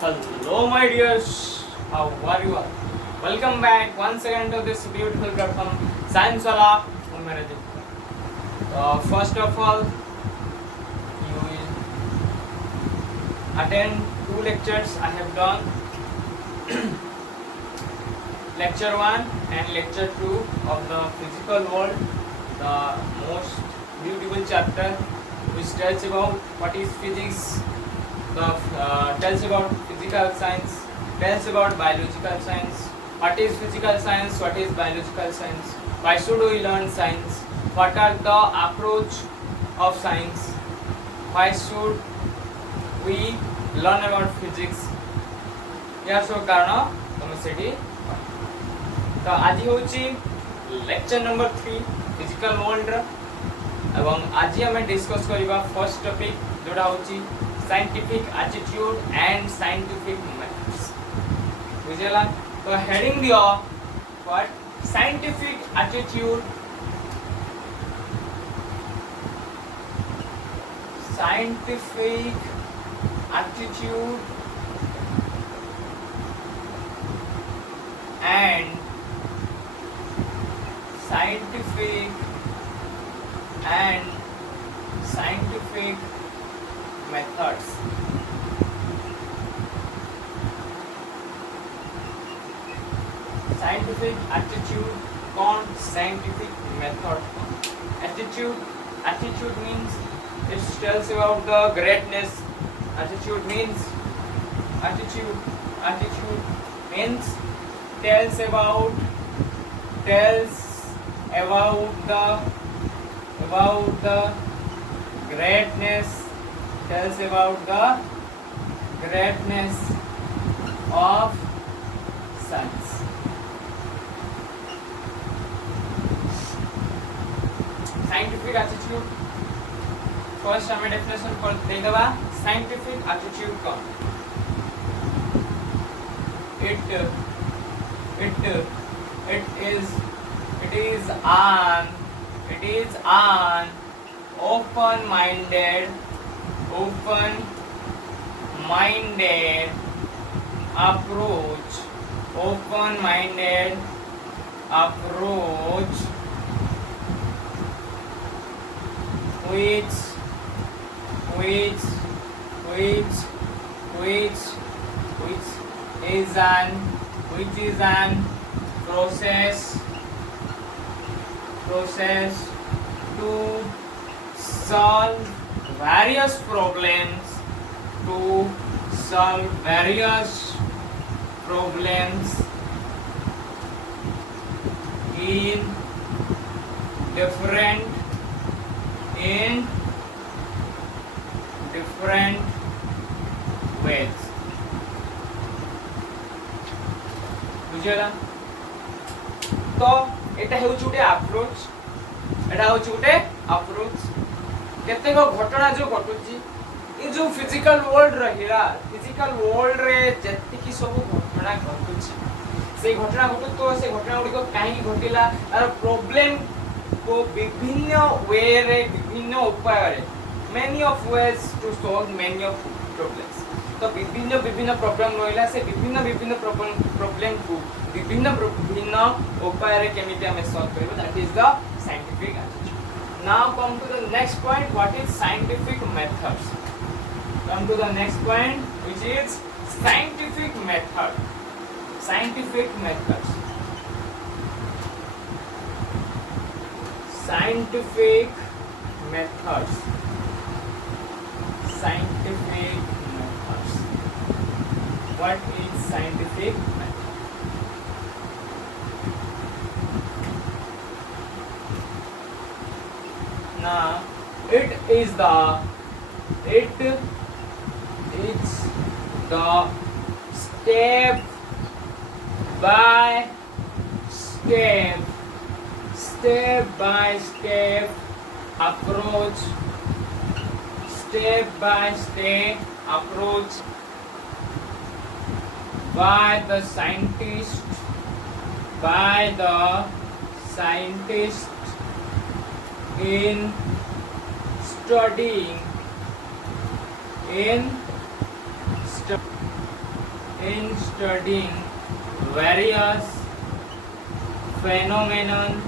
Hello, my dears. How are you all? Welcome back once again to this beautiful platform, Science Wala Umaradi. First of all, you will attend two lectures I have done. Lecture 1 and lecture 2 of the physical world, the most beautiful chapter which tells about what is physics, tells about physical science, tells about biological science, what is physical science, what is biological science, why should we learn science, what are the approach of science, why should we learn about physics, यार सब कारण तुम सेठी तो आज हूँ lecture number 3 physical world एवं आज आम डिस्कस करवा फर्स्ट टॉपिक जोड़ा हूँ scientific attitude and scientific methods बुझेला तो हेडिंग दियो what scientific attitude and scientific methods. Scientific attitude कौन scientific method attitude means it tells about the greatness. Attitude means tells about the greatness, tells about the greatness of science. Scientific attitude first हमें definition कर दे दबा scientific attitude कौन it is an open-minded approach which is an process to solve various problems in different ways. बुझेला तो एटा हेउ छुटे approach केते को घटना जो घटुची ए जो फिजिकल वर्ल्ड रहिला फिजिकल वर्ल्ड रे जति की सब घटना घटुची से घटना घटु तो से घटना गुडी को काहे घटिला और प्रॉब्लम को विभिन्न वे रे विभिन्न उपाय रे many of ways to solve many of problems तो विभिन्न प्रॉब्लम रहिला से विभिन्न प्रॉब्लम को विभिन्न उपाय रे केमिति हमें सॉल्व करबो that is the scientific attitude now come to the next point what is scientific methods come to the next point which is scientific methods scientific methods what is scientific method now it is the step by step approach by the scientist in studying in studying various phenomenon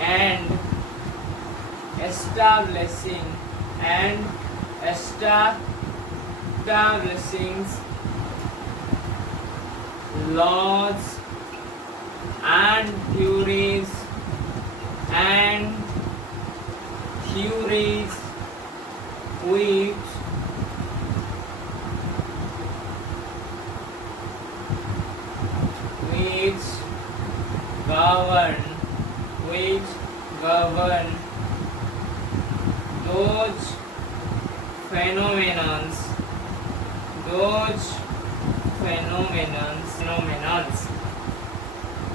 and establishing laws and theories which govern those phenomenons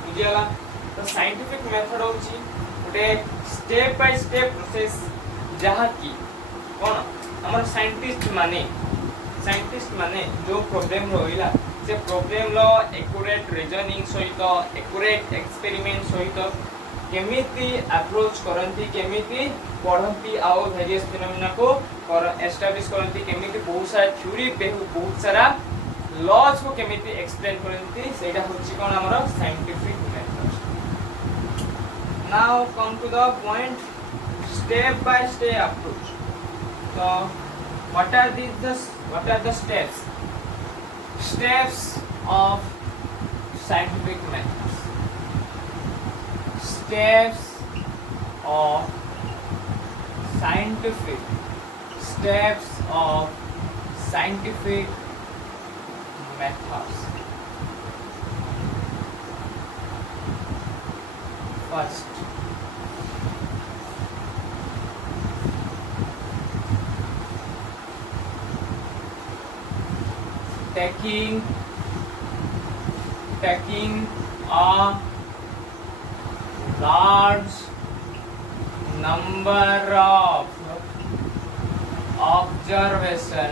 बुझिगला तो scientific method होची गोटे step by step process जहा की कोन हमर scientist माने जो problem रोइला से problem लो accurate reasoning सहित एक्यूरेट एक्सपेरिमेंट सहित केमिति अप्रोच करंती केमिति पढ़ंती आउ वेरियस फिनोमेना को और एस्टैब्लिश करंती केमिति बहुत सारा थ्योरी बहुत सारा लॉज को केमिति एक्सप्लेन करंती सेटा होची कोन हमर scientific method now come to the point step by step approach so what are the steps of scientific methods steps of scientific methods first taking a large number of observation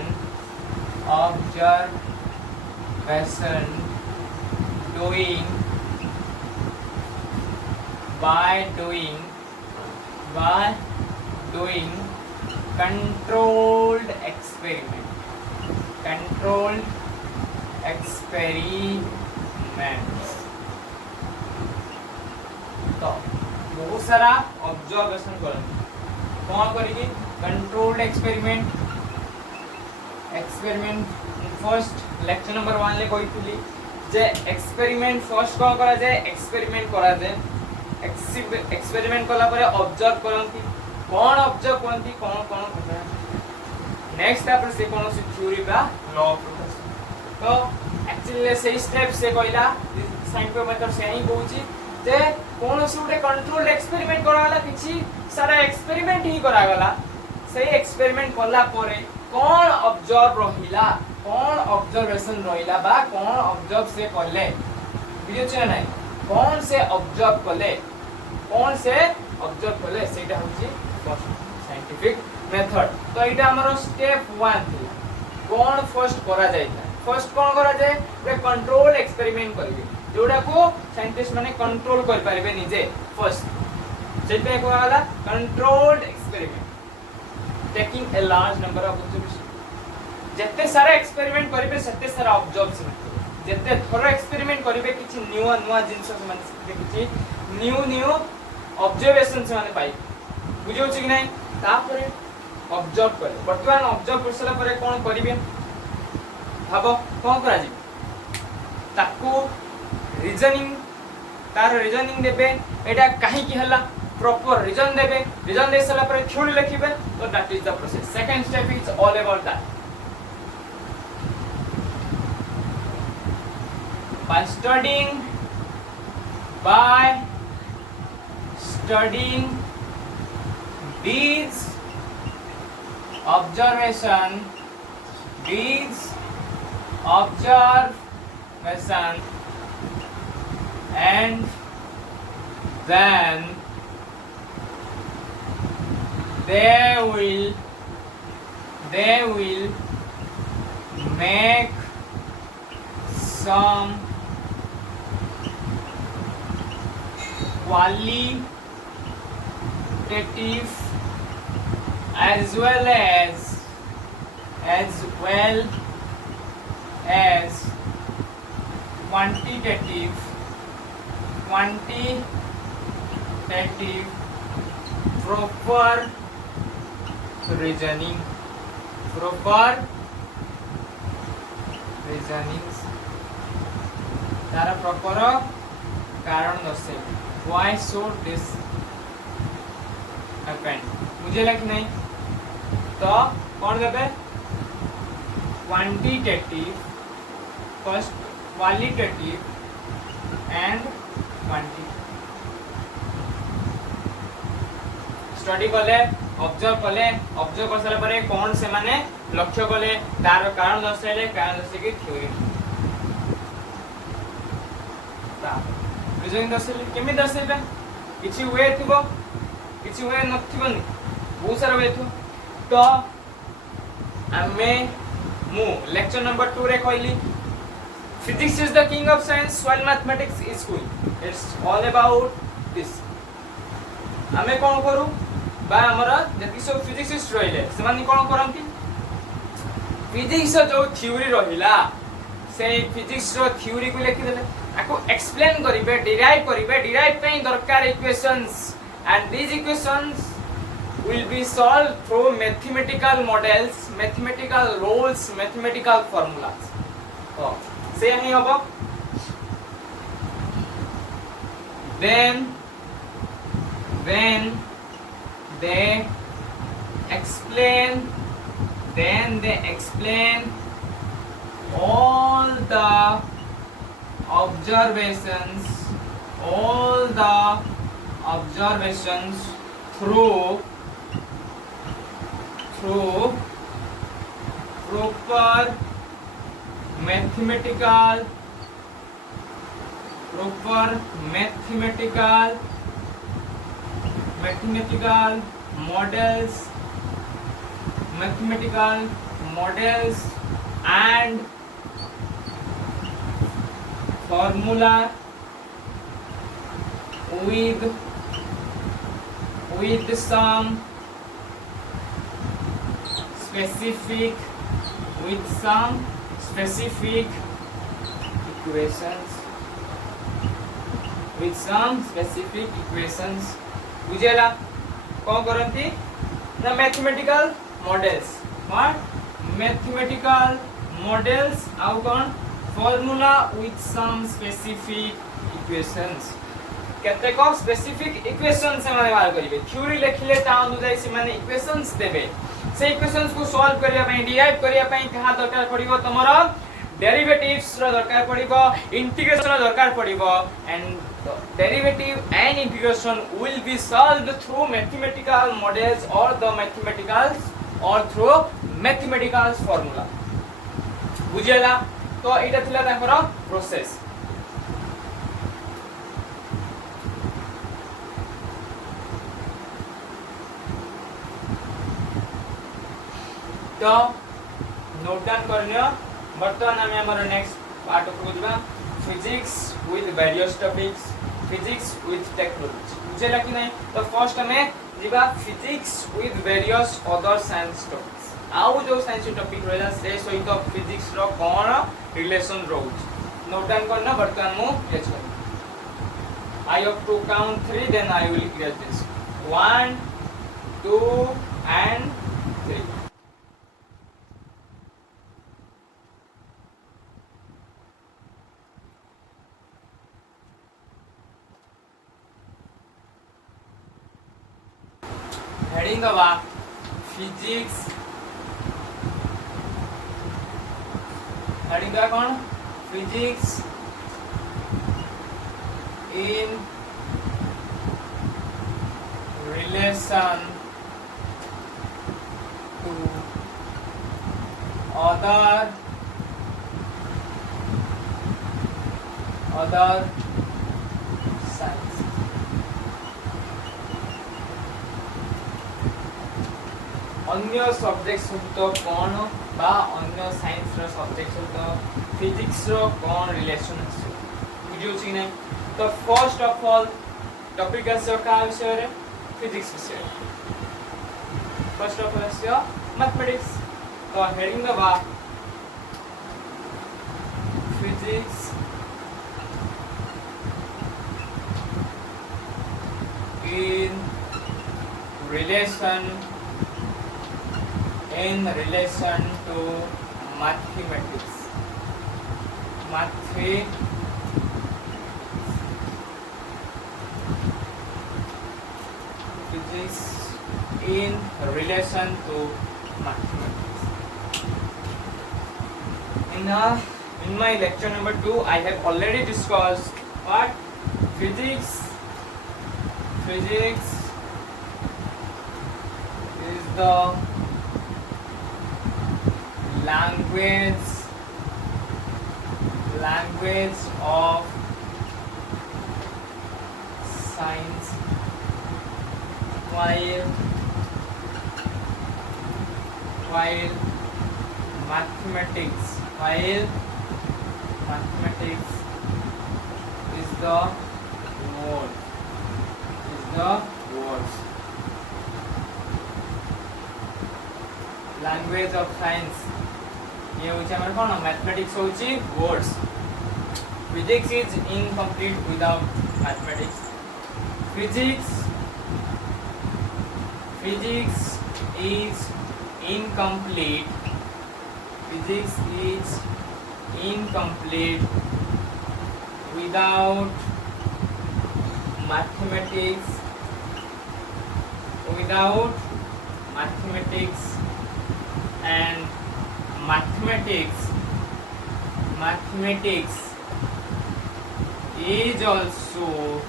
by doing controlled experiments तो बहुत सारा observation करन कौन करेगी controlled experiment first lecture number 1 ले कहितली जे experiment first कौन करा जाए experiment करा जाए एक्सपेरिमेंट कला परे ऑब्जर्व करंती कौन ऑब्जर्व करंती कौन करता नेक्स्ट तापर से कौन सी थ्योरी बा लॉ तो एक्चुअली से स्टेप से कहला साइंटिफिक मेथड से ही कहूची जे कौन से उठे कंट्रोल एक्सपेरिमेंट कराला किछि सारा एक्सपेरिमेंट ही करागला सही एक्सपेरिमेंट करला परे कौन ऑब्जर्व रहिला कौन ऑब्जर्वेशन रहिला बा कौन ऑब्जर्व से करले बुझियो नै कौन से ऑब्जर्व करले सेटा होची साइंटिफिक मेथड तो एटा हमरो स्टेप 1 थी कौन फर्स्ट करा जायता फर्स्ट कौन करा जाए रे कंट्रोल एक्सपेरिमेंट करिवे जोडा को साइंटिस्ट माने कंट्रोल कर पारिबे निजे फर्स्ट सेटा को वाला controlled experiment taking a large number of observation जत्ते सारा एक्सपेरिमेंट करिवे सत्ते सारा ऑब्जर्वेशन जत्ते थोरो एक्सपेरिमेंट करिवे किछि नुवा जिंस माने सिखबे किछि न्यू ऑब्जर्वेशन से माने पाइ बुझियो छि कि नै तापरे ऑब्जर्व करे वर्तमान ऑब्जर्व करसला परे कोन करिवे भाबो कोन करा जी ताको रीजनिंग तार रीजनिंग देबे एटा काहे की हला प्रॉपर रीजन देबे रीजन दे सला पर थ्योरी लिखिबे तो that is the process second step is all about that by studying these observation and then they will make some qualitative as well as as well as quantitative proper reasoning Tara proper कारण दर्शे why so this happened मुझे लग नहीं तो कौन देबे quantitative first qualitative and quantity study कले observe कर सारा परे कौन से माने लक्ष्य कले तार कारण दर्शाइले कारण दर्शाई थ्योरी रीजनिंग दर्शाइले केमी दर्शाइबे किछि वे थिबो किछि वे नथिबनी बहुत सारा वे थो तो आमे मु लेक्चर नंबर 2 रे कहली physics is the king of science while mathematics is queen it's all about this आमे कोन करू बा हमरा जति सब फिजिक्सिस्ट रहिले से माने कोन करंती फिजिक्स जो थ्योरी रहिला से फिजिक्स रो थ्योरी को लिखि देले आको एक्सप्लेन करिवे डिराइव पे दरकार equations and these equations will be solved through mathematical models, mathematical rules, mathematical formulas. Oh, same ही होगा. Then they explain all the observations through proper mathematical models and formula with some specific equations बुझेला कौन करंती ना mathematical models आउ कौन formula with some specific equations केते को specific equations से माने बाहर करिवे थ्योरी लिखिले ता अनुसार से माने इक्वेशंस देबे से इक्वेशंस को सॉल्व करिया पई डिराइव करिया पई कहा दरकार पड़िबो तमरो डेरिवेटिव्स रो दरकार पड़िबो इंटीग्रेशन रो दरकार पड़िबो and derivative and integration will be solved through mathematical models or through mathematical formula बुझेला तो एटा थिला ताकर प्रोसेस तो नोट डाउन करनियो वर्तमान हम हमर नेक्स्ट पार्ट को बुझबा physics with various topics physics with technology बुझेला कि नहीं तो फर्स्ट हमें जीवा physics with various other science topics आउ जो साइंस टॉपिक रहला से सहित फिजिक्स रो कोन रिलेशन रहउछ नोट डाउन करना वर्तमान मु let's go I have to count 3 then I will create this 1 2 and 3 heading the physics heading the कौन physics in relation to other science अन्य सब्जेक्ट सहित कौन बा अन्य साइंस रो सब्जेक्ट सहित फिजिक्स रो कौन रिलेशन अछि बुझियो छी नै तो फर्स्ट ऑफ ऑल टॉपिक आसे का विषय रे फिजिक्स विषय फर्स्ट ऑफ ऑल आसे मैथमेटिक्स तो हेडिंग दबा physics in relation to mathematics. Physics in relation to mathematics. In my lecture number 2, I have already discussed what physics is the language of science, while mathematics is the words. Language of science ये होची हमर कोन mathematics होची words. Physics is incomplete without mathematics. Physics is incomplete without mathematics. And mathematics is also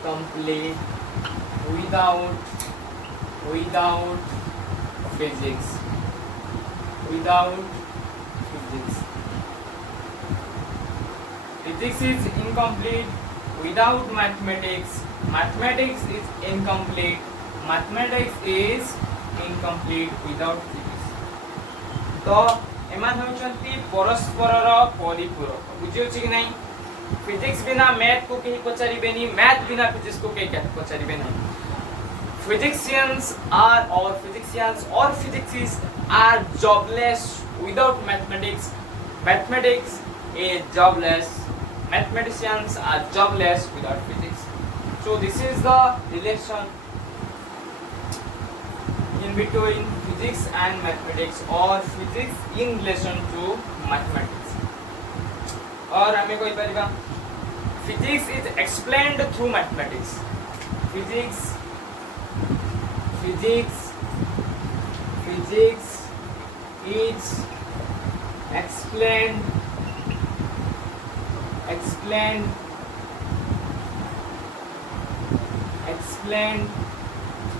incomplete without physics. Physics is incomplete without mathematics. Mathematics is incomplete without physics. तो एमान होचंती परस्परर परिपूरक. बुझियोछि कि नहीं? Physics बिना math को केही पचारिबेनी, math बिना physics को केही पचारिबे नहीं. Physicians or physicists are jobless without mathematics. Mathematics is jobless. Mathematicians are jobless without physics. So this is the relation in between physics and mathematics, or physics in relation to mathematics. और हमें कोई परिभा physics is explained through mathematics. Physics is explained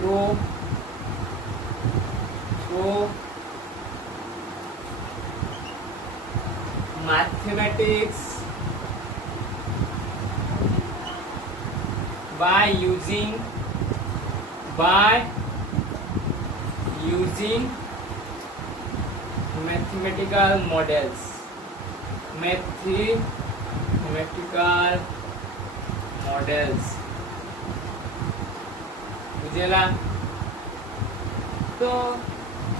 through mathematics by using mathematical models. बुझेला? तो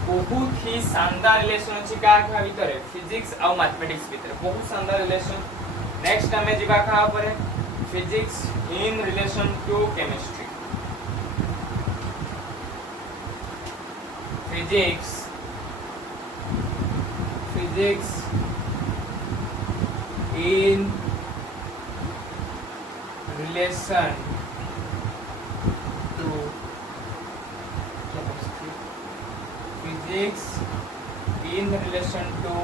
बहुत ही शानदार relation अछि का भीतर फिजिक्स और मैथमेटिक्स भीतर बहुत शानदार रिलेशन. नेक्स्ट हमें जिबा कहा पर physics in relation to chemistry. Physics in relation to chemistry. Physics in relation to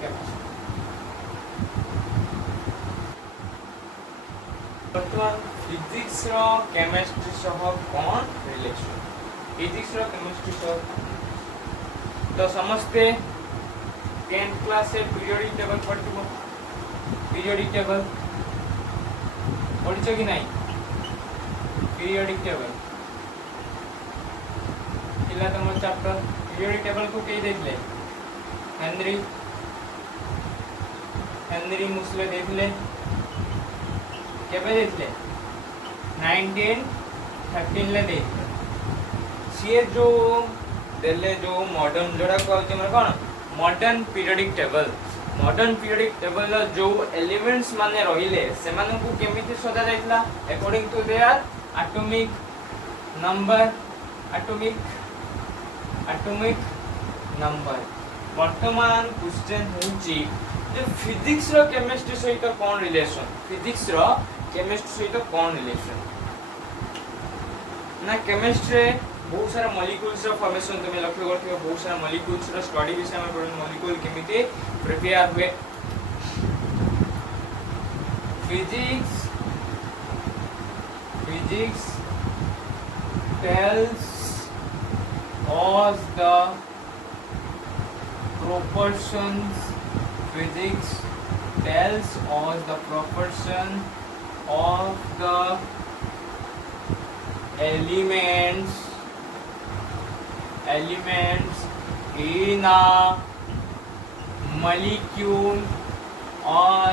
chemistry. बर्तमान फिजिक्स रो केमिस्ट्री सह कोन रिलेशन? फिजिक्स रो केमिस्ट्री सह तो समझते 10th क्लास से पीरियोडिक टेबल पढ़िबो. पीरियोडिक टेबल पढ़िছো कि नहीं? पीरियोडिक टेबल पिला तमर चैप्टर पीरियोडिक टेबल को के देखले हेनरी मुस्ले देखले केबे देखले 19 13 ले दे सी जो देले जो मॉडर्न जोड़ा कहउचे हमर कोन मॉडर्न पीरियोडिक टेबल जो एलिमेंट्स माने रहिले से माने को केमिति सजा जाइतला according to their atomic number atomic number वर्तमान क्वेश्चन होची जे फिजिक्स रो केमिस्ट्री सहित कोन रिलेशन ना केमिस्ट्री बहुत सारा मॉलिक्यूल्स रो फॉर्मेशन तुम लक्ष्य करथियो बहुत सारा मॉलिक्यूल्स रो स्टडी विषय में पढ़न मॉलिक्यूल केमिति प्रिपेयर हुए physics tells us the proportions physics tells us the proportion of the elements in a molecule or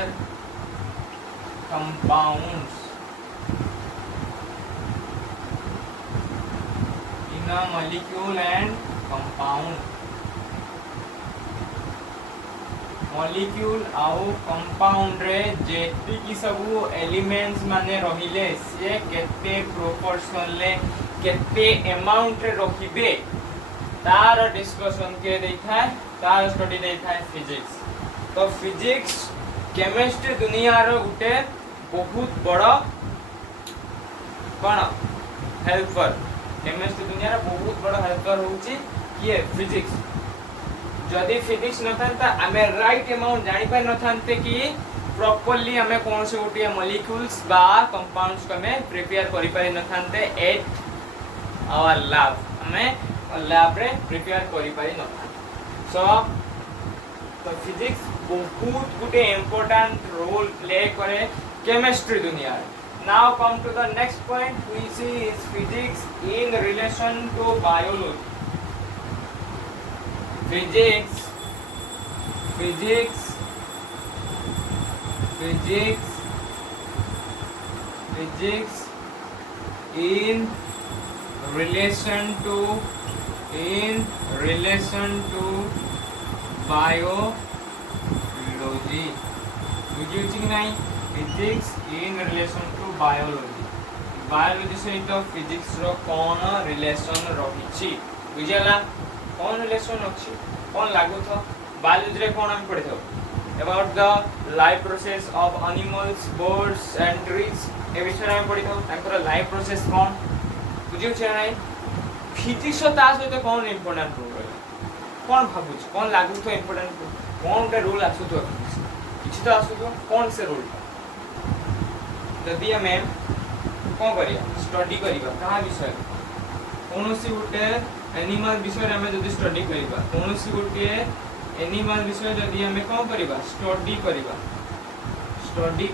compounds in a molecule and compound molecule आउ compound रे जेती की सबु एलिमेंट्स माने रहिले से केते प्रोपोर्शन ले केते अमाउंट रे रखिबे तार डिस्कशन के देखाय तार स्टडी देखाय फिजिक्स तो फिजिक्स केमिस्ट्री दुनिया रो गुटे बहुत बड़ा कोन हेल्पर केमिस्ट्री दुनिया रो बहुत बड़ा हेल्पर होची किए फिजिक्स जदि फिजिक्स न था आमे राइट अमाउंट जानि पार न थांते कि प्रॉपर्ली हमें कौन से गोटे मॉलिक्यूल्स बा कंपाउंड्स को हमें प्रिपेयर करि पारि न थांते एट आवर लैब हमें लैब रे प्रिपेयर करि पारि न थांते सो तो फिजिक्स बहुत गुटे इंपोर्टेंट रोल प्ले करे केमिस्ट्री दुनिया now come to the next point which is physics in relation to biology physics in relation to biology बुझिउछि कि नाही physics in relation to biology सहित फिजिक्स रो कोन रिलेशन रहिछि बुझला कौन रिलेशन अछि कौन लागू था बायोलॉजी रे कोन हम पढ़िथो about the life process of animals birds and trees ए विषय हम पढ़िथो ताकर लाइफ प्रोसेस कोन बुझियो छै नै फिजिक्स ता सहित कोन इंपोर्टेंट रोल कोन भाबुछ कोन लागू तो इंपोर्टेंट कोन के रूल आसु तो किछि तो आसु तो कोन से रूल जदि हमें कोन करिया स्टडी करिबा कहा विषय कोनोसी गुटे एनिमल विषय हमें जदि स्टडी करिबा कोनोसी गुटे एनिमल विषय जदि हमें कोन करिबा स्टडी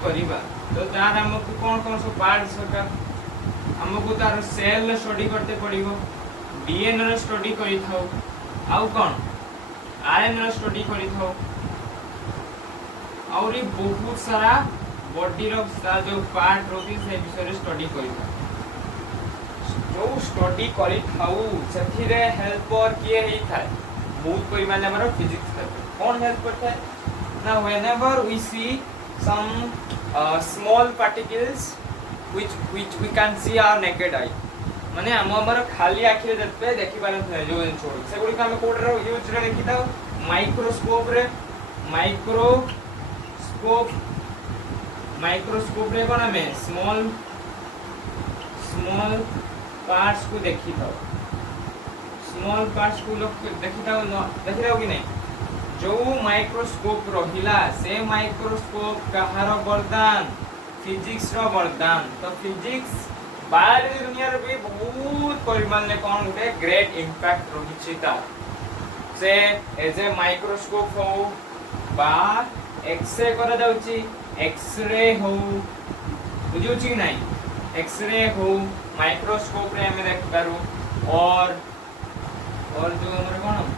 करिबा तो तार हमको कोन सब पार्ट्स का हमको तार सेल स्टडी करते पड़िबो डीएनए रो स्टडी करि थाउ आउ कोन आरएनए रो स्टडी करि थाउ और बहुत सारा बॉडी रो जो पार्ट रोती से विषय स्टडी करिबा जो स्टडी करी थाउ सेथि रे हेल्पर किए ही थाए बहुत परिमाण हमर फिजिक्स कौन हेल्प करता है ना whenever we see some small particles which we can see our naked eye माने हमर खाली आंख रे देखबे देखि पारन थे जो छोड़ से गुडी हम कोड रे यूज रे देखि था माइक्रोस्कोप रे कोन में स्मॉल पार्ट्स को देखि था स्मॉल पार्ट्स को लोग देखि था कि नहीं जो माइक्रोस्कोप रहिला से माइक्रोस्कोप कहार वरदान फिजिक्स रो वरदान तो फिजिक्स बायोलॉजी दुनिया रे भी बहुत परिमाण ने कोन गुटे ग्रेट इंपैक्ट रहिछि ता से एज ए माइक्रोस्कोप हो बा एक्सरे करा जाउची एक्सरे हो बुझियो कि नहीं एक्सरे हो माइक्रोस्कोप रे हमें देख पारू और जो हमर कोन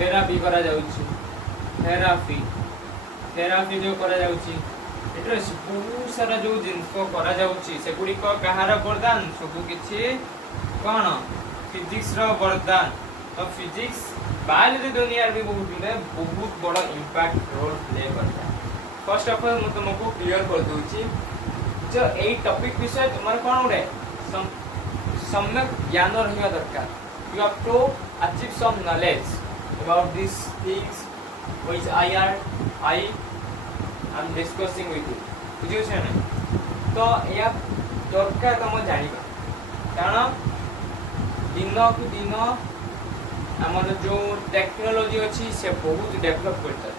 थेरापी करा जाउची थेरापी जो करा जाउची एटा बहुत सारा जो जिंस करा जाउची सेगुडी को कहार वरदान सब किछि कोन फिजिक्स रो वरदान। तो फिजिक्स बायोलॉजी दुनिया भी बहुत बड़ा इंपैक्ट रोल प्ले करता है। फर्स्ट ऑफ ऑल मैं तुमको क्लियर कर दूची जो एई टॉपिक विषय तुमर कोन रे सम्यक ज्ञान रहिबा दरकार। You have to achieve some knowledge about this things which I am discussing with you. बुझियो छै ना? तो या दरकार तुम जानिबा कारण दिन को दिन आमर जो टेक्नोलॉजी अच्छी से बहुत डेवलप करता है।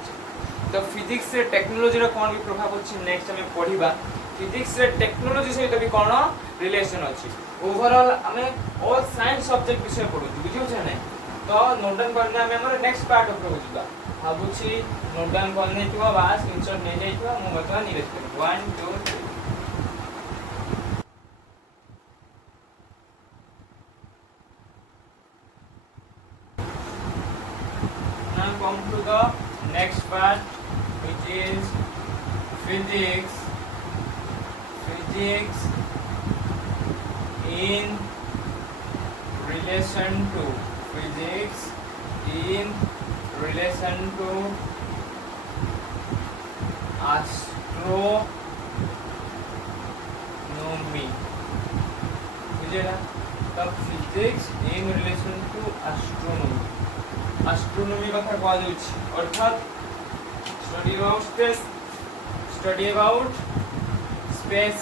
तो फिजिक्स से टेक्नोलॉजी रो कौन भी प्रभाव अच्छी नेक्स्ट हमें पढ़िबा। फिजिक्स से टेक्नोलॉजी सहित भी कौन रिलेशन अच्छी। ओवरऑल हमें ऑल साइंस सब्जेक्ट विषय पढ़ु बुझियो छै ना? तो नोट डाउन करना हमें हमर नेक्स्ट पार्ट ऑफ बुझिबा। भाबुची नोट डाउन करने थिबा बा स्क्रीनशॉट नै जाइथिबा मु बता निवेश करी 1 2 3। Now come to the next part, which is physics. Physics in relation to physics in relation to astronomy. बुझेगा? तब physics in relation to astronomy. Astronomy कथा कहा जाउछि अर्थात study about space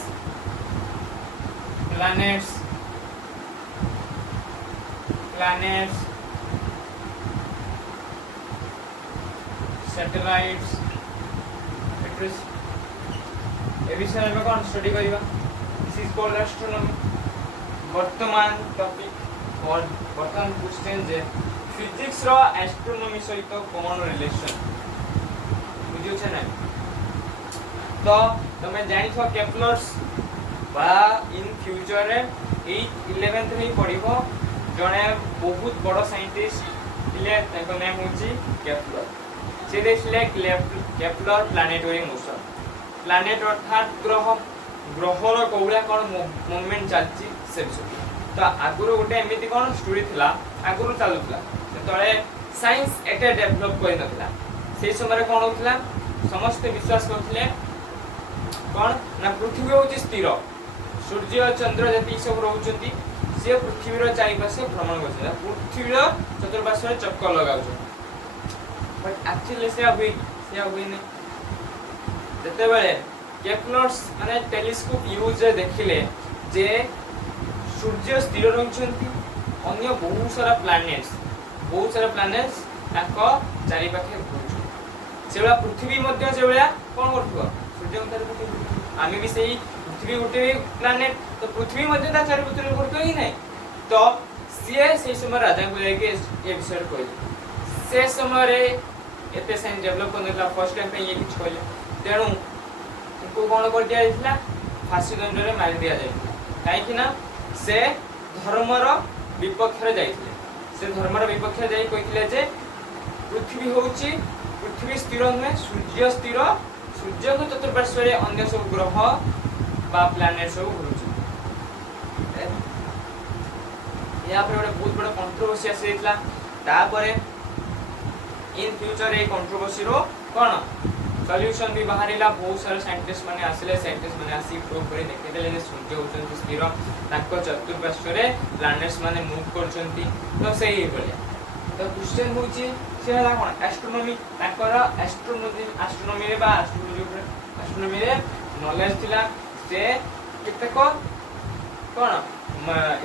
planets satellites ए विषय में कौन स्टडी करिबा। This is called astronomy. वर्तमान टॉपिक और वर्तमान क्वेश्चन जे फिजिक्स रो एस्ट्रोनॉमी सहित कौन रिलेशन बुझियो छै ना? तो तमे जानि छ केप्लर्स बा इन फ्यूचर रे 11th में पढ़िबो जने बहुत बड़ साइंटिस्ट इले ताको नाम होची केप्लर। से देखले केप्लर प्लैनेटरी मोशन। प्लैनेट अर्थात ग्रहर कौड़ा कौन मूवमेंट चलची से तो आगुरु गोटे एमिति कौन स्टोरी थिला आगुरु चालुला तळे साइंस एटे डेवलप कोइ नथिला। से समय कौन होथिला समस्त विश्वास करथिले कौन ना पृथ्वी होची स्थिर सूर्य चंद्र जति सब रहउचंती से पृथ्वी रो चारिपासे भ्रमण करछला पृथ्वी रो चतुर्पार्श्व चक्कर लगाउछ। बट एक्चुअली से अभी ने जते बेले केप्लर्स माने टेलीस्कोप यूज रे देखिले जे सूर्य स्थिर रहउचंती अन्य बहुत सारा प्लैनेट्स ताको चारि पाखे घुरुछ। सेबा पृथ्वी मध्ये सेबा कोन करथुवा सूर्य अंतर आमे भी सेही पृथ्वी गोटे प्लैनेट तो पृथ्वी मध्ये ता चारि पाखे घुरतो ही नै। तो से समय राजा को लेके ये विषय कहले से समय रे एते साइंस डेवलप करनेला फर्स्ट टाइम पे ये किछ कहले तेणु उनको कोन कर दिया जाइतला फांसी दंड रे मार दिया जाइतला काहे कि ना से धर्मर विपक्ष रे जाइतले। से धर्मर विपक्ष रे जाई कहितले जे पृथ्वी स्थिर नुहे सूर्य स्थिर सूर्य को चतुर्पार्श्व रे अन्य सब ग्रह बा प्लैनेट सब घुरुछ। या पर ଗୋଟେ बहुत बड़ा कंट्रोवर्सी आसीतला तापरे इन फ्यूचर ए कंट्रोवर्सी रो कोन सॉल्यूशन भी बाहरिला। बहुत सारा साइंटिस्ट माने आसी प्रूव करे देखैले जे सूर्य होचंती स्थिर ताको चतुर्पार्श्व रे प्लैनेट्स माने मूव करचंती तो सही बोले। तो क्वेश्चन होची से हला कोन एस्ट्रोनॉमी ताकर एस्ट्रोनॉमी रे बा एस्ट्रोनॉमी रे नॉलेज थिला से केतको कोन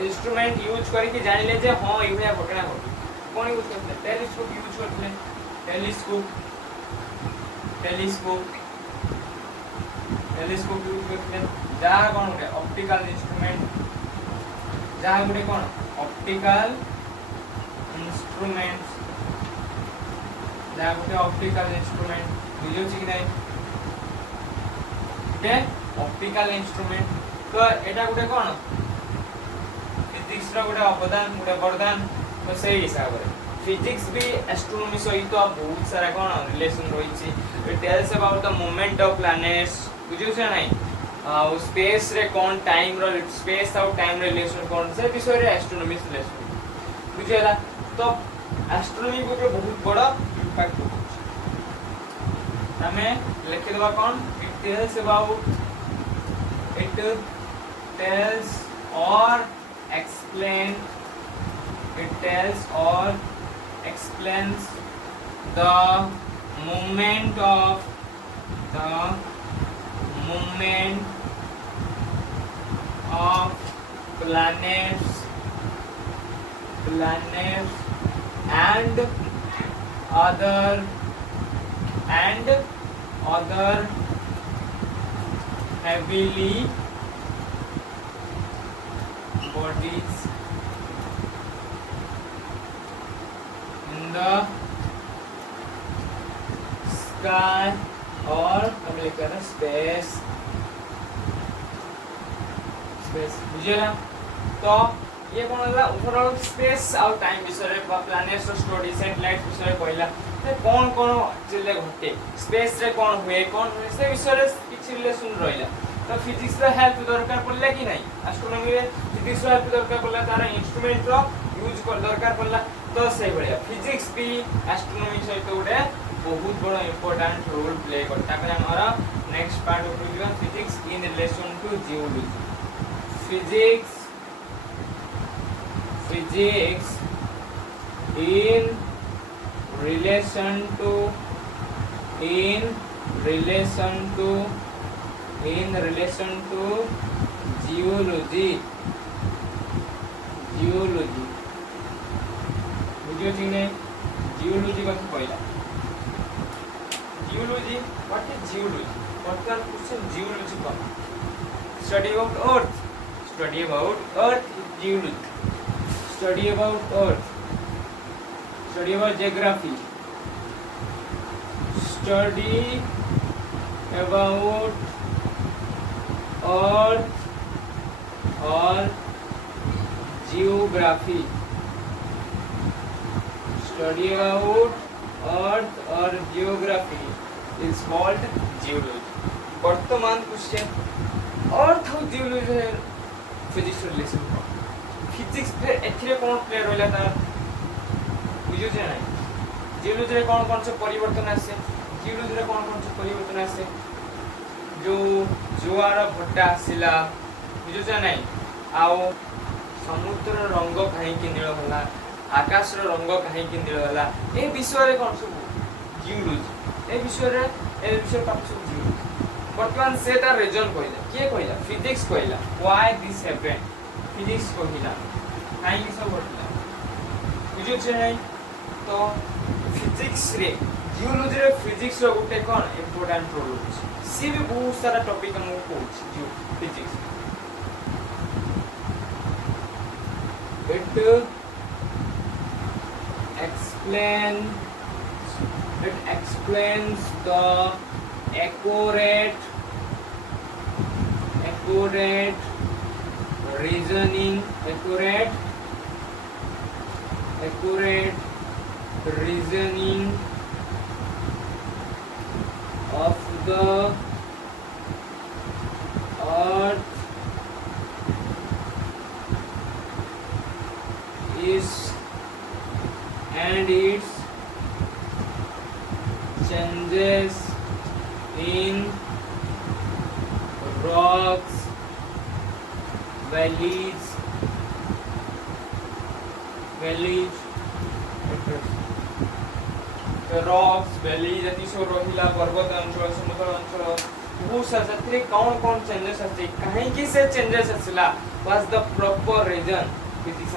इंस्ट्रूमेंट यूज करके जानिले जे हां ई भया घटना घटी कोन यूज करले टेलीस्कोप यूज करले टेलीस्कोप यूज करले जहा कोन होते ऑप्टिकल इंस्ट्रूमेंट जहा गुटे कोन ऑप्टिकल इंस्ट्रूमेंट्स जहा गुटे ऑप्टिकल इंस्ट्रूमेंट बुझियो छी कि नै के ऑप्टिकल इंस्ट्रूमेंट तो एटा गुटे कोन फिजिक्स रो गुटे अवदान गुटे वरदान तो सही हिसाब रे फिजिक्स भी एस्ट्रोनॉमी सहित बहुत सारा कोन रिलेशन रही छि। It tells about the movement of planets बुझु से नहीं स्पेस रे कोन टाइम रो स्पेस आउ टाइम रिलेशन कोन से विषय रे एस्ट्रोनॉमी रिलेशन बुझेला तो एस्ट्रोनॉमी को बहुत बड़ा इम्पैक्ट हो हमें लिख देबा कोन it tells or explains the movement of planets and other heavily bodies in the sky और हम लिख रहे हैं स्पेस बुझे ना तो ये कौन होला ओवरऑल स्पेस आउ टाइम विषय रे प्लैनेट्स रो स्टडी सैटेलाइट विषय रे कहला कौन कौन चले घटे स्पेस रे कौन हुए से विषय रे किछि रिलेशन रहिला तो फिजिक्स रो हेल्प दरकार पड़ला कि नहीं एस्ट्रोनॉमी रे फिजिक्स रो हेल्प दरकार पड़ला तारा इंस्ट्रूमेंट रो यूज कर दरकार पड़ला तो से बढ़िया फिजिक्स भी एस्ट्रोनॉमी सहित गोटे बहुत बड़ा इंपोर्टेंट रोल प्ले करता है हमारा नेक्स्ट पार्ट होगा physics in relation to geology physics in relation to geology बुझियो कि नहीं जियोलॉजी का पहला geology what is geology what are question geology का study about earth is geology study about earth study about geography study about earth or geography study about earth or geography is called geology वर्तमान question अर्थ और geology physics relation physics फिर एथिरे कोन play रहला तार बुझियो जे नै geology रे कोन से परिवर्तन आसे जियोलॉजी रे कोन से परिवर्तन आसे जो जुआर भट्टा आसिला बुझियो जे नै आओ समुद्र रंग काहे कि नील होला आकाश रो रंग काहे कि नील होला ए विषय रे कोन सब जियोलॉजी ए विषय का सब जियोलॉजी वर्तमान सेटा रीजन कहला के कहला फिजिक्स कहला व्हाई दिस हैपेंड फिजिक्स कहला काहे कि सब घटला बुझियो छै नै तो फिजिक्स रे जियोलॉजी रे फिजिक्स रो गुटे कोन इंपोर्टेंट रोल होछि सी भी बहुत सारा टॉपिक हम coach Jio physics it explains the accurate reasoning of the earth is and its changes in rocks, valleys, rocks, valleys, जति सब रहिला पर्वत अंचल समुद्र अंचल बहुत सारे कौन चेंजेस आछे काहे कि से चेंजेस आछला was the proper reason physics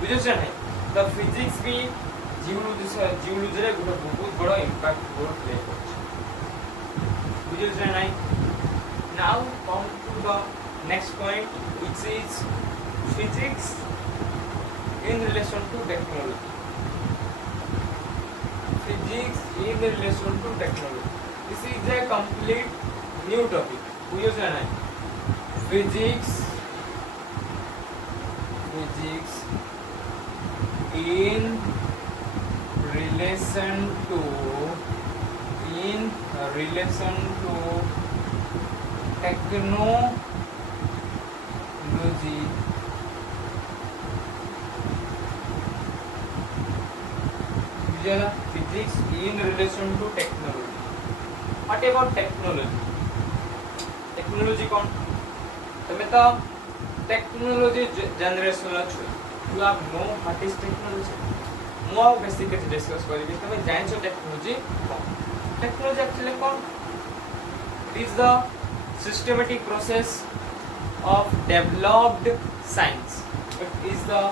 बुझियो छै नै द फिजिक्स भी जियोलॉजी रे बहुत बड़ा इंपैक्ट रोल प्ले करछ बुझियो छै नै now come to the next point which is physics in relation to technology this is a complete new topic बुझियो छै नै physics in relation to technology physics in relation to technology. What about technology? Technology कौन? तुम्हें तो technology generation अच्छे. You have no what is technology? मैं अब basically discuss करेंगे. तुम्हें जान चो technology कौन? Technology actually कौन? It is the systematic process of developed science. It is the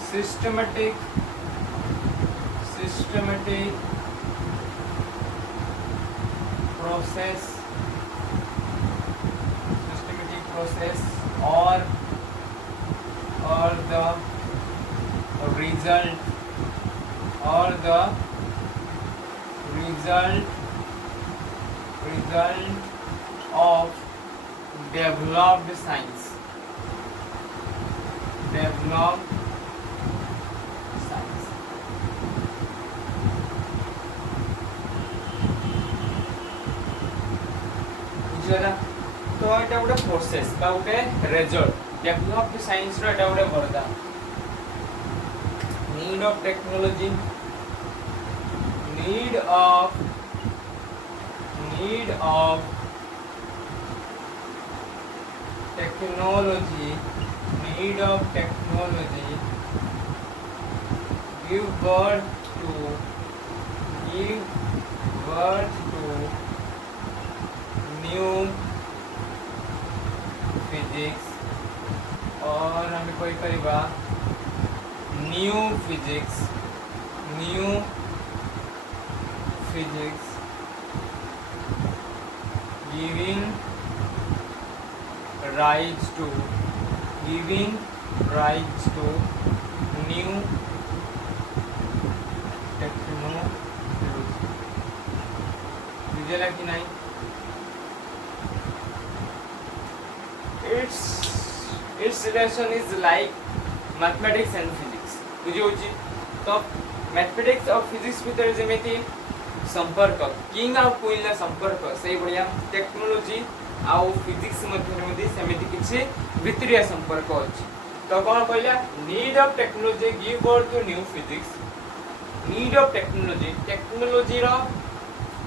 systematic process or the result of developed science. बुझला तो एटा गोटे प्रोसेस बा गोटे रिजल्ट डेवलप्ड साइंस रो एटा गोटे बरदा need of technology need of technology give birth to new physics और हमें कोई करीबा new physics giving rise to new technology. बुझेला कि नहीं? Its relation is like mathematics and physics. बुझी होची तो मैथमेटिक्स और फिजिक्स भितर जेमिति संपर्क किंग आ क्वीन ला संपर्क सही बढ़िया टेक्नोलॉजी आउ फिजिक्स मध्य सेमिति किछि भितरिया संपर्क अछि तो कोन कहला need of technology give birth to new physics need of technology रो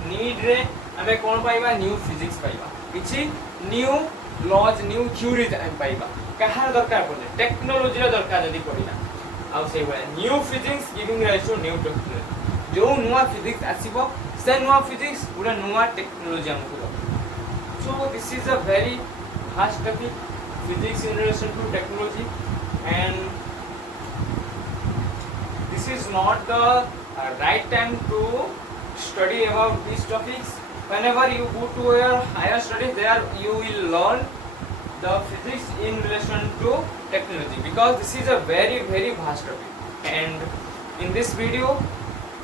नीड रे हमें कोन पाइबा न्यू फिजिक्स पाइबा किछि न्यू लॉज न्यू थ्योरीज हम पाइबा कहार दरकार पड़े टेक्नोलॉजी रो दरकार जदी पड़िना आ से new physics giving rise to new technology जो नुआ फिजिक्स आसीबो से नुआ फिजिक्स पूरा नुआ टेक्नोलॉजी हमको दो so this is a very vast topic physics in relation to technology and this is not the right time to study about these topics whenever you go to your higher studies there you will learn the physics in relation to technology because this is a very vast topic and in this video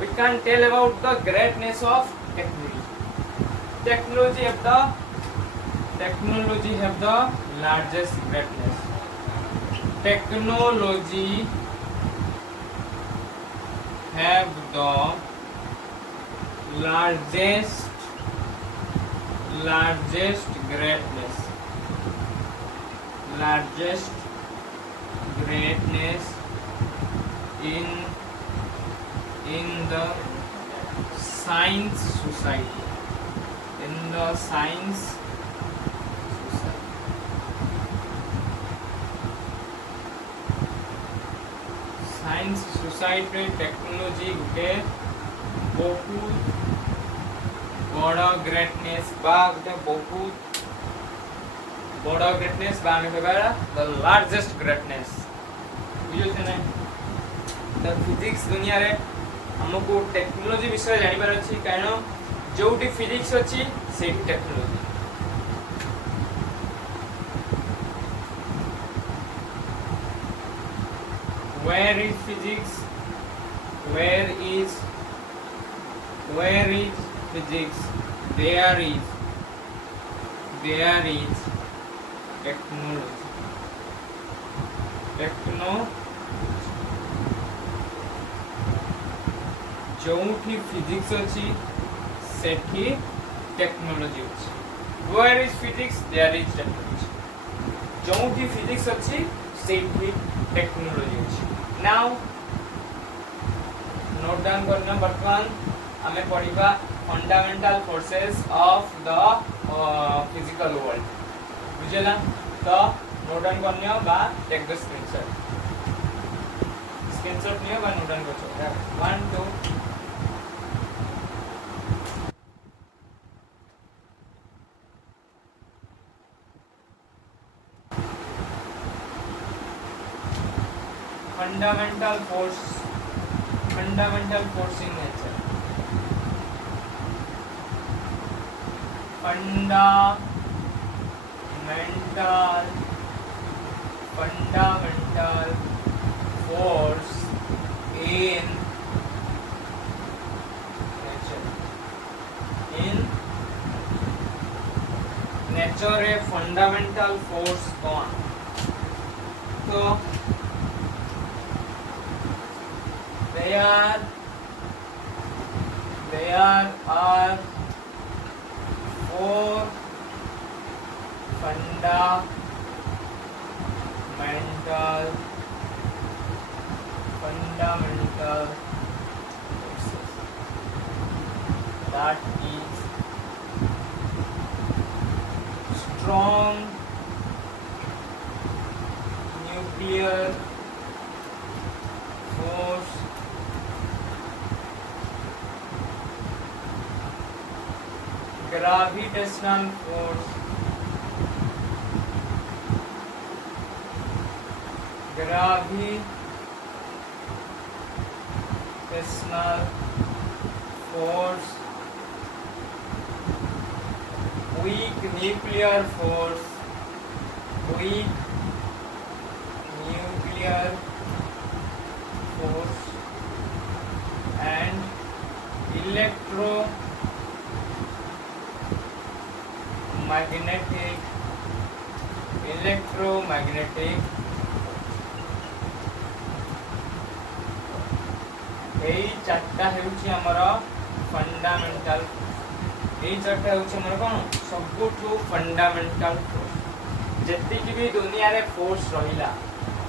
we can tell about the greatness of technology. Technology have the largest greatness. Technology have the largest greatness. In the science society. Science society technology गुटे बहुत बड़ा greatness बा गुटे बहुत बड़ा greatness बा हमें कहबा the largest greatness बुझो छै नै द फिजिक्स दुनिया रे हमको टेक्नोलॉजी विषय जानि बार अछि कारण जोटी फिजिक्स अछि सेठी technology where is physics where is physics there is technology जोठी फिजिक्स अछि सेठी टेक्नोलॉजी अछि। Where is physics there is technology. जोठी फिजिक्स अछि सेठी टेक्नोलॉजी अछि। नाउ नोट डाउन करना। वर्तमान आमे पढ़िबा fundamental forces of the physical world. बुझला तो नोट डाउन करनियो बा टेक द स्क्रीनशॉट नियो बा नोट डाउन करछो 1 2 fundamental force in nature. Fundamental force in nature. In nature a fundamental force कौन? तो there are four fundamental forces. That is strong nuclear force, gravitational force, weak nuclear force, and electromagnetic এই চারটা হেউছি আমার fundamental. এই চারটা হেউছি আমার কোন सबुठु fundamental force. जत्ते की भी दुनिया रे फोर्स रहिला,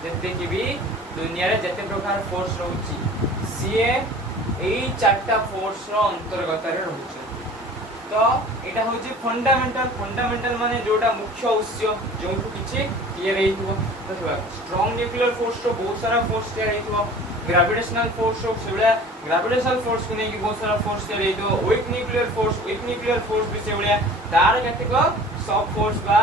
जत्ते की भी दुनिया रे जत्ते प्रकार फोर्स रहउची सीए এই চারটা फोर्स रो अंतर्गत रे रहउची। तो एटा होची फंडामेंटल माने जोटा मुख्य उद्देश्य जोठु किछि क्लियर हेइथबो। तो स्ट्रांग न्यूक्लियर फोर्स रो बहुत सारा फोर्स क्लियर हेइथबो। ग्रेविटेशनल फोर्स रो सेबला ग्रेविटेशनल फोर्स को नेकी बहुत सारा फोर्स क्लियर हेइथबो। वीक न्यूक्लियर फोर्स भी सेबला तार केतेक सब फोर्स बा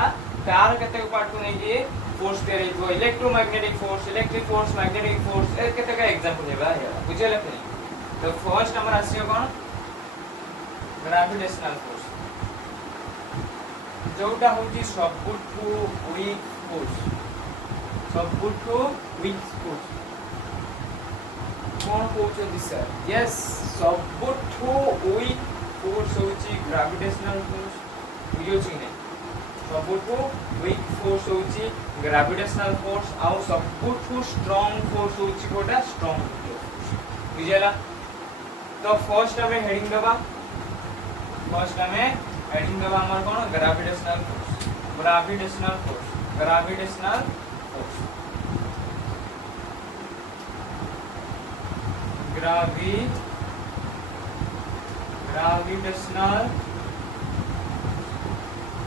तार केतेक पार्ट को नेकी फोर्स क्लियर हेइथबो। Electromagnetic force, electric force, magnetic force ए केतेक एग्जांपल हेबा बुझले कि। तो फर्स्ट हमर आसियो कोन ग्रेविटेशनल फोर्स जोटा होची सबुठु वीक फोर्स कौन कहउछथि सर? यस सबुठु वीक फोर्स होची ग्रेविटेशनल फोर्स। बुझियोछि कि नै? सबुठु वीक फोर्स होची ग्रेविटेशनल फोर्स आ सबुठु स्ट्रांग फोर्स होची कोटा स्ट्रांग फोर्स। बुझियला? तो फर्स्ट हमें हेडिंग दबा हमर कोन gravitational force. Gravitational force gravitational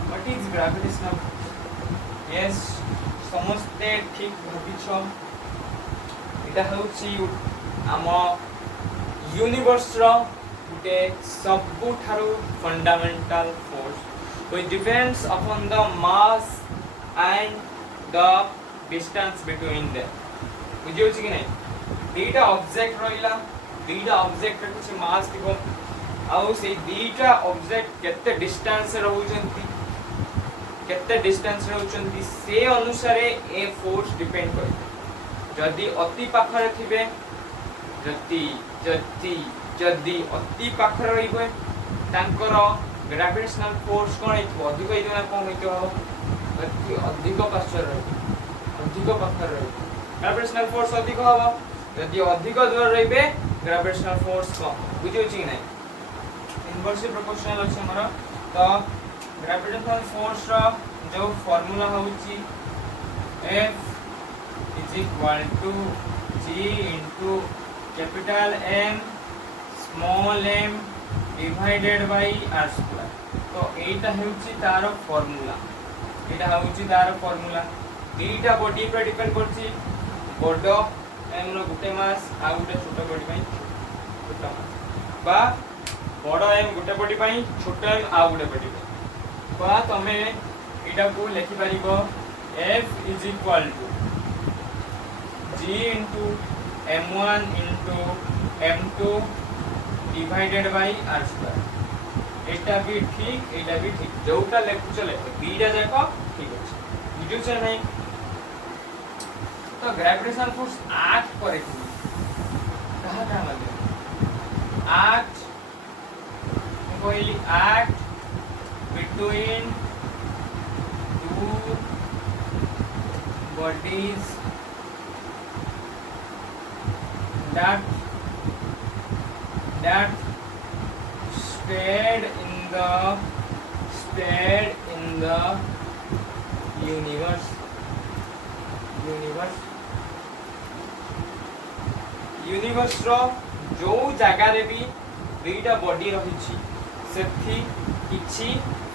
what is gravitational force? Yes समस्ते ठीक भाबिछ। एटा होची आम यूनिवर्स रो गुटे सबुठारु fundamental force which depends upon the mass and the distance between them. बुझियोछि कि नै? दीटा ऑब्जेक्ट रहिला, दीटा ऑब्जेक्ट रे कुछ मास थिबो आउ से दीटा ऑब्जेक्ट केते डिस्टेंस रहउचंती से अनुसार ए फोर्स डिपेंड करे। जदि अति पाखरे थिबे जदि अति पाखरे रहिबे तांकर ग्रेविटेशनल फोर्स कोन हेतु अधिक हेतु ना कोन हेतु अधिक पाखरे ग्रेविटेशनल फोर्स अधिक हबो। जदि अधिक दूर रहिबे ग्रेविटेशनल फोर्स कम बुझे कि नहीं इनवर्सली प्रोपोर्शनल अछि हमर तो ग्रेविटेशनल फोर्स रो जो फार्मूला होउची F is equal to G into capital M small m divided by r square तो एटा होउची तार फार्मूला एटा होउची तार फार्मूला दीटा बॉडी पर डिपेंड करची बड़ एम रो गुटे मास आ गुटे छोटा बॉडी पई छोटा मास बा बड़ एम गुटे बॉडी पई छोटा एम आ गुटे बॉडी पई बा तमे एटा को लिखि परिबो F is equal to G into m1 into m2 divided by r square एटा भी ठीक जोटा लेखु चले बीटा जाको ठीक अछि बुझु छ नै तो ग्रेविटेशनल फोर्स 8 करे कहा कहा मतलब 8 कोइली 8 between two bodies that stayed in the universe रो जो जगह रे भी दुईटा बॉडी रही छी सेथि किछि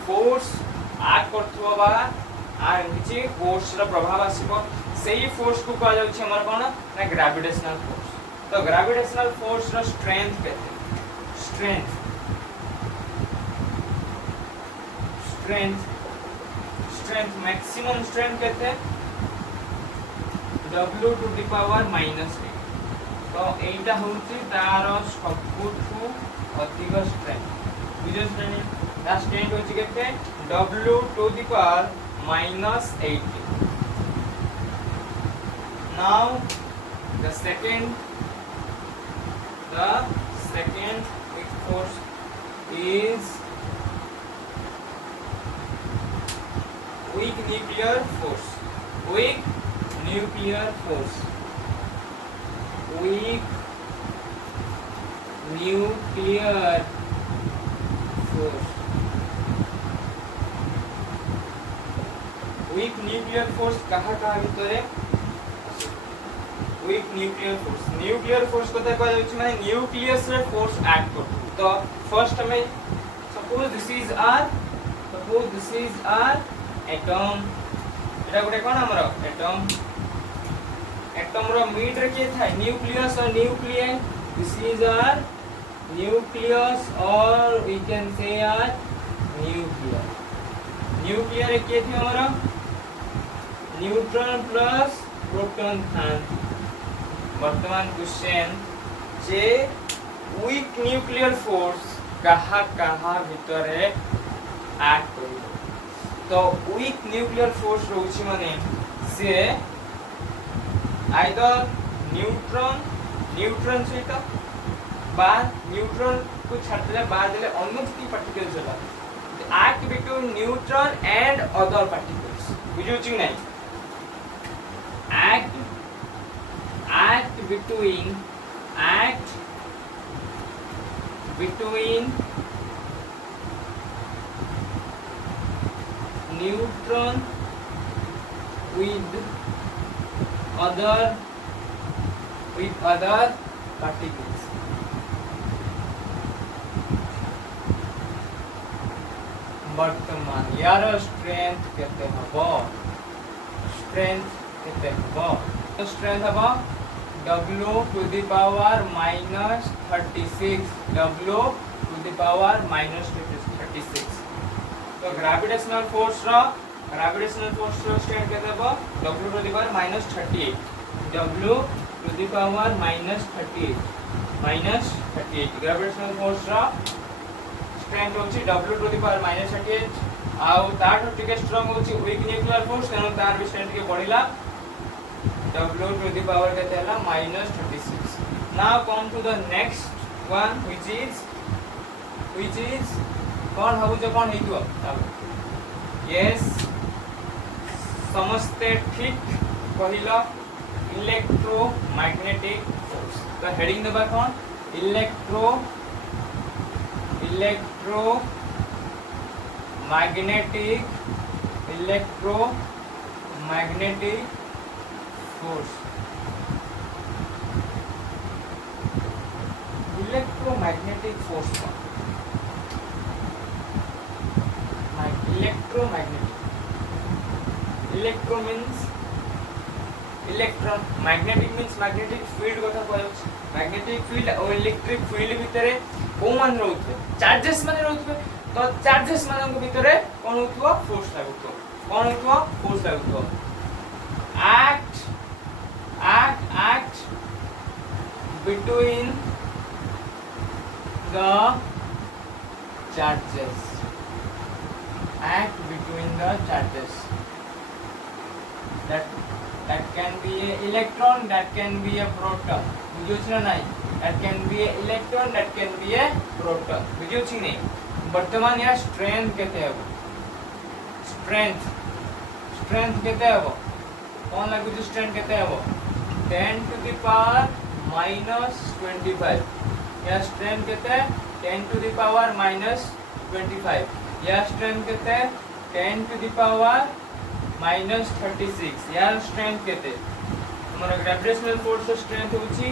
फोर्स आक्ट करथुवा बा आ किछि फोर्स रो प्रभाव आसीबो सेही फोर्स को कहा जाउछि हमर कोन ना ग्रेविटेशनल फोर्स तो ग्रेविटेशनल फोर्स रो स्ट्रेंथ केते स्ट्रेंथ मैक्सिमम स्ट्रेंथ केते W to the power -8 तो एटा होउची तार सबुठु अधिक स्ट्रेंथ बुझस नै ता स्ट्रेंथ होची केते W to the power -18 now the second weak force is weak nuclear force weak nuclear force weak nuclear force कहा भितरे weak nuclear force कथा कह जाउछि माने न्यूक्लियस रे फोर्स एक्ट कर तो फर्स्ट हमें suppose this is our atom एटा गुटे कोन हमर एटम रो मिड रे के थाय न्यूक्लियस और nucleus this is our nucleus और we can say our nuclear रे के थी हमर न्यूट्रॉन प्लस प्रोटॉन था वर्तमान क्वेश्चन जे वीक न्यूक्लियर फोर्स कहा भितरे एक्ट करिवो तो वीक न्यूक्लियर फोर्स रोची माने से आइदर न्यूट्रॉन से तो बा न्यूट्रॉन को छाड़ले बाद देले अन्य पार्टिकल्स होला act between neutron and other particles बुझु छी नै act between neutron with other particles वर्तमान यार स्ट्रेंथ केते हबो तो स्ट्रेंथ हबो W to the power -36 W to the power -36 तो ग्रेविटेशनल फोर्स रो स्ट्रेंथ केते हबो W to the power -38 W to the power -38 gravitational force रो स्ट्रेंथ होची W to the power -38 आउ तार टिके स्ट्रांग होची वीक न्यूक्लियर फोर्स तेनो तार भी स्ट्रेंथ के बढ़िला W to the power केते हला -36 now come to the next one which is कौन हबु जे कौन हेतु yes समस्ते ठीक कहिला इलेक्ट्रोमैग्नेटिक फोर्स तो हेडिंग देबा कौन electromagnetic force. Electromagnetic force का electro means electron, magnetic means magnetic field কথা কইছ, magnetic field और electric field ভিতরে কোন মান রହୁतबे चार्जेस मान रहुतबे तो चार्जेस मान ভিতরে কোন হউতबो फोर्स लागुतो, कोन हउतबो फोर्स लागुतो act between the charges, act between the charges, that can be a electron, that can be a proton, বুঝছ না নাই, that can be a electron, that can be a proton, বুঝছ নি বর্তমান या स्ट्रेंथ केते हबो, स्ट्रेंथ केते हबो कोन लागु जे स्ट्रेंथ केते हबो 10 to the power minus 25, या स्ट्रेंथ केते 10 to the power minus 25, या स्ट्रेंथ केते 10 to the power minus 36, या स्ट्रेंथ केते हमरा ग्रेविटेशनल फोर्स स्ट्रेंथ होची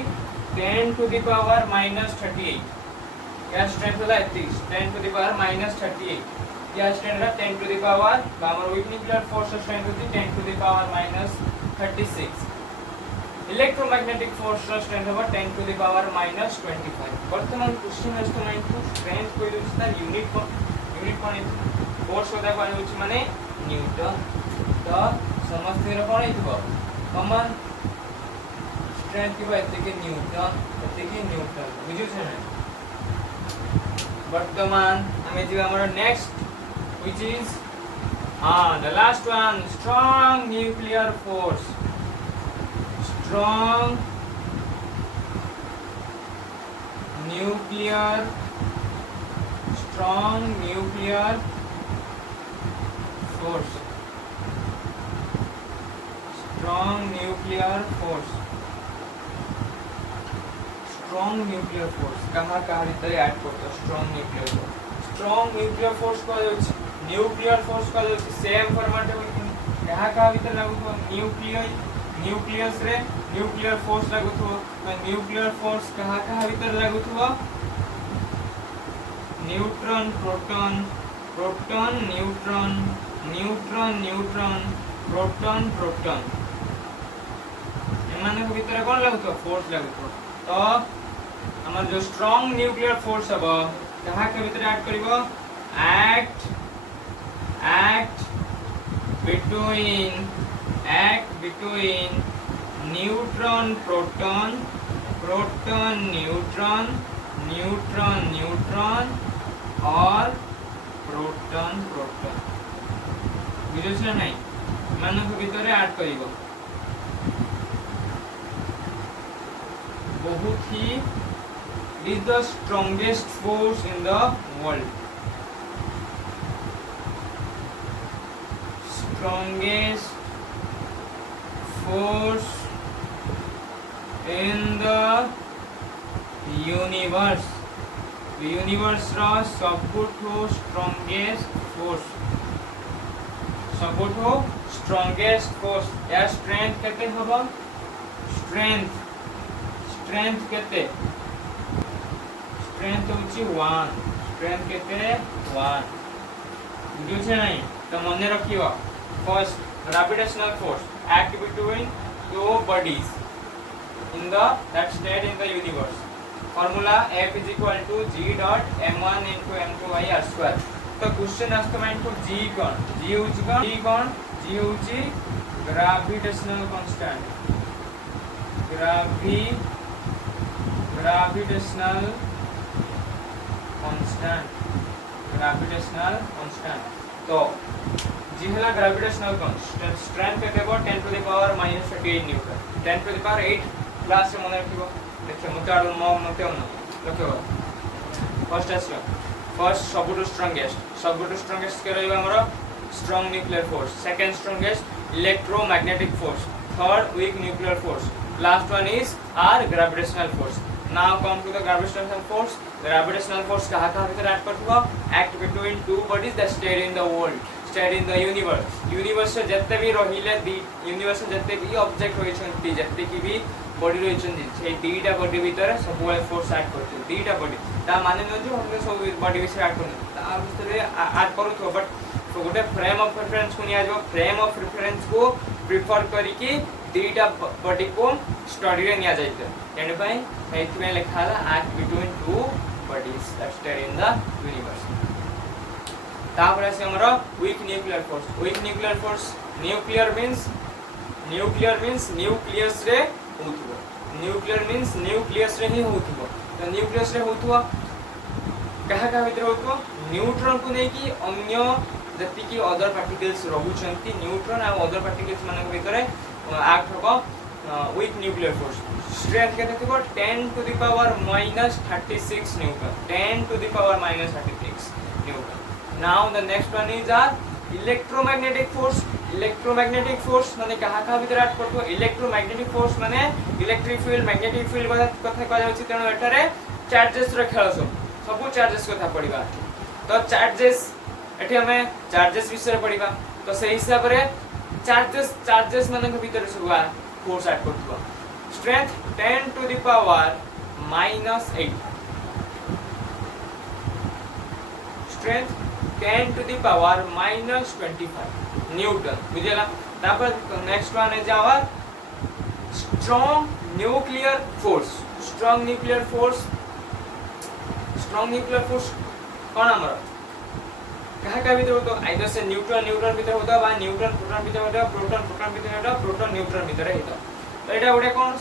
10 to the power minus 38, या स्ट्रेंथ होला 30 10 to the power minus 38, या स्ट्रेंथ होला 10 to the power हमर वीक न्यूक्लियर फोर्स स्ट्रेंथ होची 10 to the power minus 36, electromagnetic force strength होबा 10 to the power minus 25। वर्तमान question instrument को स्ट्रेंथ कोइ होची तार यूनिट कोन फोर्स होता कोन होची माने न्यूटन, तो समस्त रे कोन हितबो कॉमन स्ट्रेंथ की एते के न्यूटन बुझु छै ना। वर्तमान हमें जे हमर next which is the last one, strong nuclear force, strong nuclear force, strong nuclear force कहाँ भीतर ऐड करतो strong nuclear force को न्यूक्लियर फोर्स का जो सेम फॉर्मेट है कहाँ भीतर लागू तो न्यूक्लियस रे न्यूक्लियर फोर्स लागू तो न्यूक्लियर फोर्स कहाँ भीतर लागू तो न्यूट्रॉन प्रोटॉन प्रोटॉन एमाने भीतर कोन लागू तो फोर्स लागू तो हमर जो स्ट्रांग न्यूक्लियर फोर्स है कहाँ के भीतर ऐड करिवो act between neutron proton neutron और proton बुझछ ना नहीं मानक भीतर ऐड करिवो बहुत ही is the strongest force in the world, strongest force in the universe रा सबुठो स्ट्रॉन्गेस्ट फोर्स या स्ट्रेंथ केते हबो स्ट्रेंथ केते स्ट्रेंथ होची 1 स्ट्रेंथ केते 1 बुझछ नहीं तो मने रखियो first gravitational force act between two bodies in the that state in the universe, formula F is equal to G dot m1 into m2 r square। तो क्वेश्चन आस्कमेंट को G कौन G होची ग्रेविटेशनल कांस्टेंट ग्रेविटेशनल कांस्टेंट तो G हला gravitational constant strength के देबो 10 to the power -38 newton 10 to the power 8 class से मन रखिबो देखियो मताडो मते न रखिबो फर्स्ट सबुटो स्ट्रॉंगेस्ट के रहबा हमरो strong nuclear force, second strongest electromagnetic force, third weak nuclear force, last one is our gravitational force. Now come to the gravitational force. Gravitational force कहा भीतर ऐड करथबो act between two bodies that stayed in the world, stayed in the universe. Universe जत्ते भी रहिले universe जत्ते भी object होइछंती जत्ते की भी बॉडी रहिछंती से दीटा बॉडी भीतर सब वाले फोर्स ऐड करथि. दीटा बॉडी ता माने न जो हम सब बॉडी विषय ऐड करन ता भीतर ऐड करूथबो. बट तो गोटे फ्रेम ऑफ रेफरेंस को निया जो फ्रेम ऑफ रेफरेंस को प्रिफर करिकि दीटा बॉडी को स्टडी रे निया जाइते. तेने पई एथि में लिखा है act between two bodies that stayed in the universe. तापर से हमरो week nuclear force. Week nuclear force nuclear means nucleus रे होथबो. न्यूक्लियर मींस न्यूक्लियस रे ही होथबो. तो न्यूक्लियस रे होथबो कहा भीतर होथबो न्यूट्रॉन को नै कि अन्य जति की अदर पार्टिकल्स रहुचंती न्यूट्रॉन आ अदर पार्टिकल्स माने भीतर एक्ट होबो वीक न्यूक्लियर फोर्स. स्ट्रेंथ केते थिबो 10 to the power -36 newton. 10 to the power -36 newton. Now the next one is electromagnetic force. Electromagnetic force माने कहा भीतर ऐड करतो इलेक्ट्रोमैग्नेटिक फोर्स माने इलेक्ट्रिक फील्ड मैग्नेटिक फील्ड कथा कह जाउची. तेनो एटारे चार्जेस रे खेल सब चार्जेस कथा पड़िबा. तो चार्जेस एठी हमें चार्जेस विषय पड़िबा. तो से हिसाब रे चार्जेस माने के भीतर सब फोर्स ऐड करतो. Strength 10 to the power -8. Strength 10 to the power -25 newton. बुझला. तापर नेक्स्ट वन है our strong nuclear force. Strong nuclear force कौन हमारा कहा भीतर होतो आइदर से न्यूट्रॉन भीतर होता बा न्यूट्रॉन प्रोटॉन भीतर होता प्रोटॉन भीतर होता प्रोटॉन न्यूट्रॉन भीतर होता. तो एटा गोटे कौन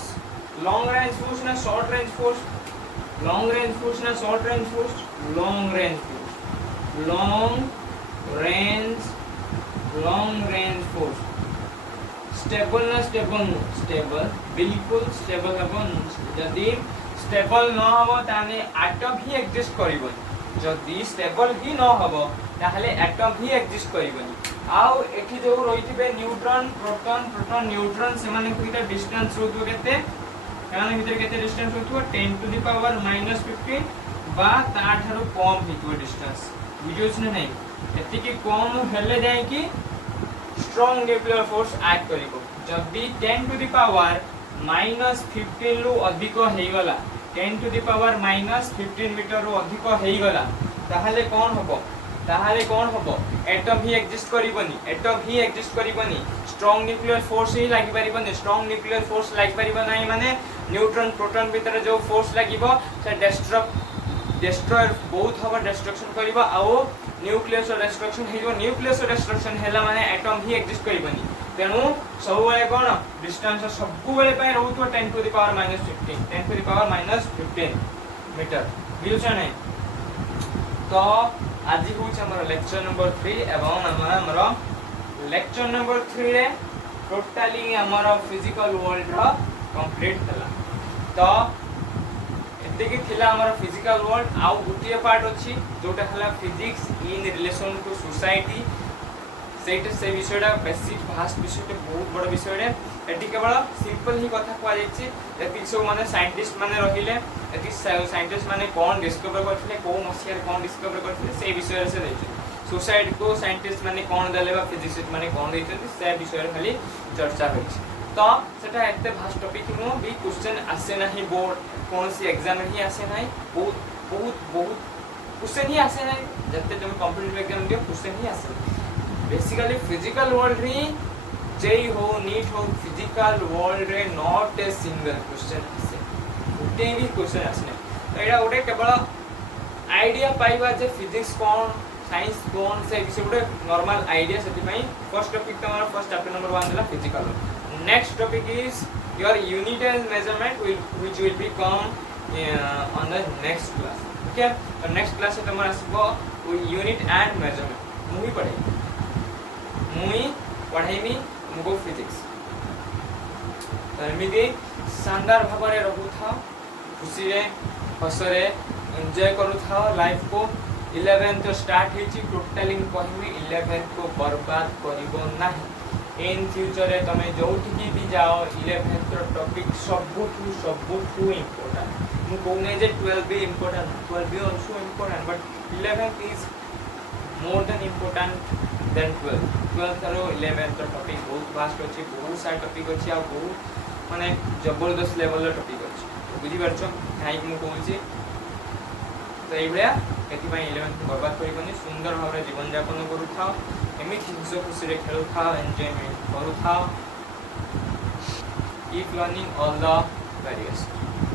लॉन्ग रेंज फोर्स ना short range force. Long range force ना short range force. Long range force. Long range force. Stable ना स्टेबल बिल्कुल स्टेबल हेबन. जदी स्टेबल न हो ताने एटम ही एग्जिस्ट करिवनी. जदी स्टेबल ही न हो ताहले एटम ही एग्जिस्ट करिवनी. आउ एठी जो रहिथिबे न्यूट्रॉन प्रोटॉन न्यूट्रॉन से माने भीतर डिस्टेंस होतो केते माने भीतर केते डिस्टेंस होतो 10 टू द पावर -15 बा ता थारो कम हितो डिस्टेंस. बुझोस ने नै एति की कम हेले जाय कि स्ट्रांग न्यूक्लियर फोर्स एक्ट करिवो. जदी 10 टू द पावर -15 रु अधिक हेई गला 10 टू द पावर -15 मीटर रु अधिक हेई गला ताहले कौन होबो एटम ही एग्जिस्ट करिवनी. स्ट्रांग न्यूक्लियर फोर्स ही लागि परिबनी. स्ट्रांग न्यूक्लियर फोर्स लागि परिबो नाही माने न्यूट्रॉन प्रोटॉन भीतर जो फोर्स लागिबो से डिस्ट्रॉय बहुत हबो डिस्ट्रक्शन करिवो. आउ न्यूक्लियस डिस्ट्रक्शन हेइबो. न्यूक्लियस डिस्ट्रक्शन हेला माने एटम ही एग्जिस्ट करिवनी. तेनु सब बेले कोन डिस्टेंस सब बेले पय रहउतो 10 to the power -15 10 to the power -15 metre. बुझछ नै. तो आज होछ हमर लेक्चर नंबर 3 एवं हमर लेक्चर नंबर 3 रे टोटली हमर फिजिकल वर्ल्ड रो कंप्लीट हला. तो एते कि थिला हमर फिजिकल वर्ल्ड आउ गुटिया पार्ट अछि जोटा हला physics in relation to society. से विषयटा बेसिक भास्ट विषय बहुत बड़ विषय. एटी केवल सिंपल ही कथा कह जायछि. एति सब माने साइंटिस्ट माने रहिले एति साइंटिस्ट माने कोन डिस्कवर करथिले को मसिया कोन डिस्कवर करथिले से विषय से दैछि. सोसाइटी को साइंटिस्ट माने कोन देले बा फिजिसिस्ट माने कोन दैछथि से विषय खाली चर्चा होइछि. तो सेटा एते भास्ट टॉपिक नु भी क्वेश्चन आसे नाही बोर्ड कोन सी एग्जाम ही आसे नाही. बहुत क्वेश्चन ही आसे नाही. जते तुम कॉम्पिटिटिव एग्जाम दियो क्वेश्चन ही आसे. बेसिकली फिजिकल वर्ल्ड रे जेई हो नीट हो फिजिकल वर्ल्ड रे नॉट ए सिंगल क्वेश्चन आसे. गोटे भी क्वेश्चन आसने. एडा गोटे केवल आईडिया पाइबा जे फिजिक्स कोन साइंस कोन से विषय गोटे नॉर्मल आईडिया सेति पई फर्स्ट टॉपिक तमरा फर्स्ट चैप्टर नंबर 1 देला physical. Next topic is your unit and measurement which will be come on the next class. Okay. तो नेक्स्ट क्लास से तमरा आसबो यूनिट एंड मेजरमेंट. मुई पढ़ाइमी तुमको फिजिक्स. तो एमती शानदार भाव में रहू था खुशी रे हसरे एंजॉय करू था लाइफ को. 11th स्टार्ट होती टोटाली कहमी 11th को बर्बाद करिबो नाही. इन फ्यूचर रे तमे जोठी भी जाओ 11th रो टॉपिक सबुठू इंपोर्टेंट मु कहूने जे 12 भी इंपोर्टेंट 12 भी also important but 11th is more than important than 12th रो 11th रो टॉपिक बहुत वास्ट अछि बहुत सारा टॉपिक अछि आ बहुत माने जबरदस्त लेवल रो टॉपिक अछि बुझी परछो काई मु कहूची तो ये भाया कति 11th बर्बाद करिबनी सुंदर भाव जीवन यापन करू थाओ एमिति हस खुशी रे खेलु थाओ एन्जॉयमेंट करू थाओ keep learning all the very best.